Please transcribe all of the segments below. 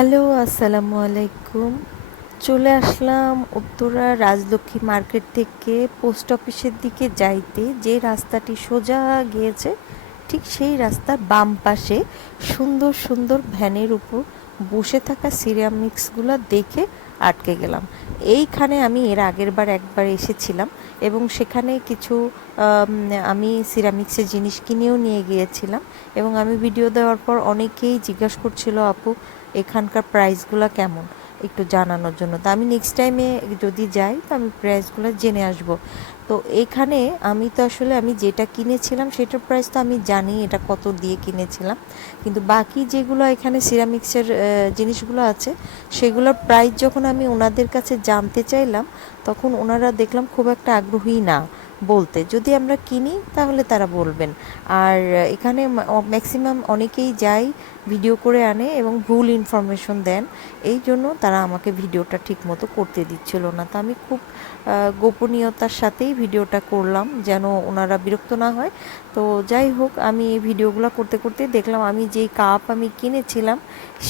Hello, আসসালামু আলাইকুম। চলে আসলাম উত্তরা রাজলক্ষ্মী মার্কেট থেকে পোস্ট অফিসের দিকে যাইতে। যে রাস্তাটি সোজা গিয়েছে, ঠিক সেই রাস্তার বাম পাশে সুন্দর সুন্দর ভ্যানের উপর বসে থাকা সিরামিক্সগুলো দেখে আটকে গেলাম। এইখানে আমি এর আগের বার একবার এসেছিলাম এবং সেখানে কিছু, আমি সিরামিক্সের জিনিস কিনেও নিয়ে গিয়েছিলাম এবং আমি ভিডিও দেওয়ার পর অনেকেই জিজ্ঞাসা করছিল, আপু এখানকার প্রাইসগুলো কেমন? একটু জানানোর জন্য। তো আমি নেক্সট টাইমে যদি যাই, তো আমি প্রাইসগুলো জেনে আসব। তো এখানে আমি তো আসলে আমি যেটা কিনেছিলাম, সেটার প্রাইস তো আমি জানি এটা কত দিয়ে কিনেছিলাম। কিন্তু বাকি যেগুলো এখানে সিরামিক্সের জিনিসগুলো আছে, সেগুলোর প্রাইস যখন আমি ওনাদের কাছে জানতে চাইলাম, তখন ওনারা দেখলাম খুব একটা আগ্রহী না বলতে। যদি আমরা কিনি, তাহলে তারা বলবেন। আর এখানে ম্যাক্সিমাম অনেকেই যায় ভিডিও করে আনে এবং ভুল ইনফরমেশন দেন। এই জন্য তারা আমাকে ভিডিওটা ঠিক মতো করতে দিচ্ছিল না। তো আমি খুব গোপনীয়তার সাথেই ভিডিওটা করলাম যেন ওনারা বিরক্ত না হয়। তো যাই হোক, আমি এই ভিডিওগুলো করতে করতে দেখলাম আমি যেই কাপ আমি কিনেছিলাম,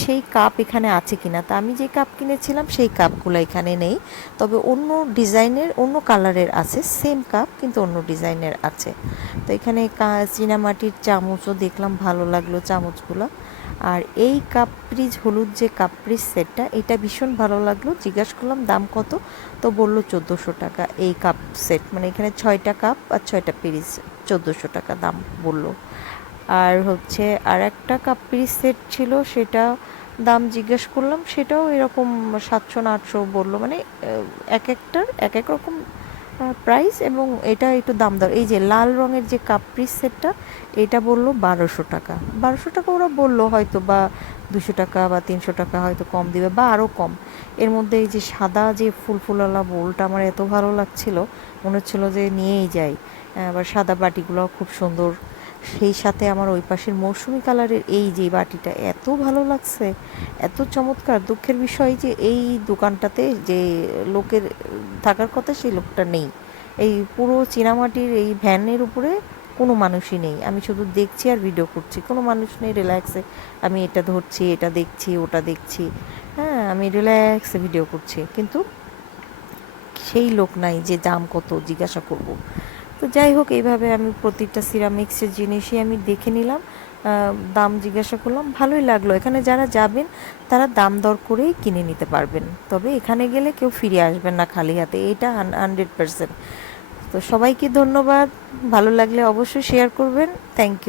সেই কাপ এখানে আছে কিনা। তা আমি যে কাপ কিনেছিলাম, সেই কাপগুলো এখানে নেই। তবে অন্য ডিজাইনের, অন্য কালারের আছে সেম কাপ কিন্তু অন্য ডিজাইনের আছে। তো এখানে চীনামাটির চামচও দেখলাম, ভালো লাগল চামচগুলো। আর এই কাপ্রিজ হলুদ যে কাপ্রিজ সেটটা, এটা ভীষণ ভালো লাগল। জিজ্ঞাসা করলাম, দাম কত? তো বলল, চোদ্দোশো টাকা। এই কাপ সেট মানে এখানে ছয়টা কাপ আর ছয়টা পিরিজ চোদ্দোশো টাকা দাম বলল। আর হচ্ছে আর একটা কাপ্রিজ সেট ছিল, সেটা দাম জিজ্ঞেস করলাম, সেটাও এরকম সাতশো আটশো বলল। মানে এক একটার এক এক রকম প্রাইস এবং এটা একটু দাম দর। এই যে লাল রঙের যে কাপ্রিস সেটটা এটা বলল বারোশো টাকা। বারোশো টাকা ওরা বলল হয়তো বা দুশো টাকা বা তিনশো টাকা হয়তো কম দিবে বা আরও কম। এর মধ্যে এই যে সাদা যে ফুল ফুলালা বোলটা আমার এত ভালো লাগছিল, মনে হচ্ছিল যে নিয়েই যাই। আবার সাদা বাটিগুলোও খুব সুন্দর সেই সাথে আমার ওই পাশের মৌসুমি কালারের এই যে বাটিটা এত ভালো লাগছে, এত চমৎকার। দুঃখের বিষয় যে এই দোকানটাতে যে লোকের থাকার কথা সেই লোকটা নেই। এই পুরো চীনামাটির এই ভ্যানের উপরে কোনো মানুষই নেই। আমি শুধু দেখছি আর ভিডিও করছি। কোনো মানুষ নেই রিল্যাক্সে আমি এটা ধরছি, এটা দেখছি, ওটা দেখছি। হ্যাঁ আমি রিল্যাক্সে ভিডিও করছি। কিন্তু সেই লোক নাই যে দাম কত, জিজ্ঞাসা করব। তো যাই হোক, এইভাবে আমি প্রতিটা সিরামিক্সের জিনিসই আমি দেখে নিলাম দাম জিজ্ঞাসা করলাম, ভালোই লাগল। এখানে যারা যাবেন, তারা দাম দর করেই কিনে নিতে পারবেন। তবে এখানে গেলে কেউ ফিরে আসবেন না খালি হাতে এটা হান্ড্রেড পার্সেন্ট তো সবাইকে ধন্যবাদ, ভালো লাগলে অবশ্যই শেয়ার করবেন। Thank you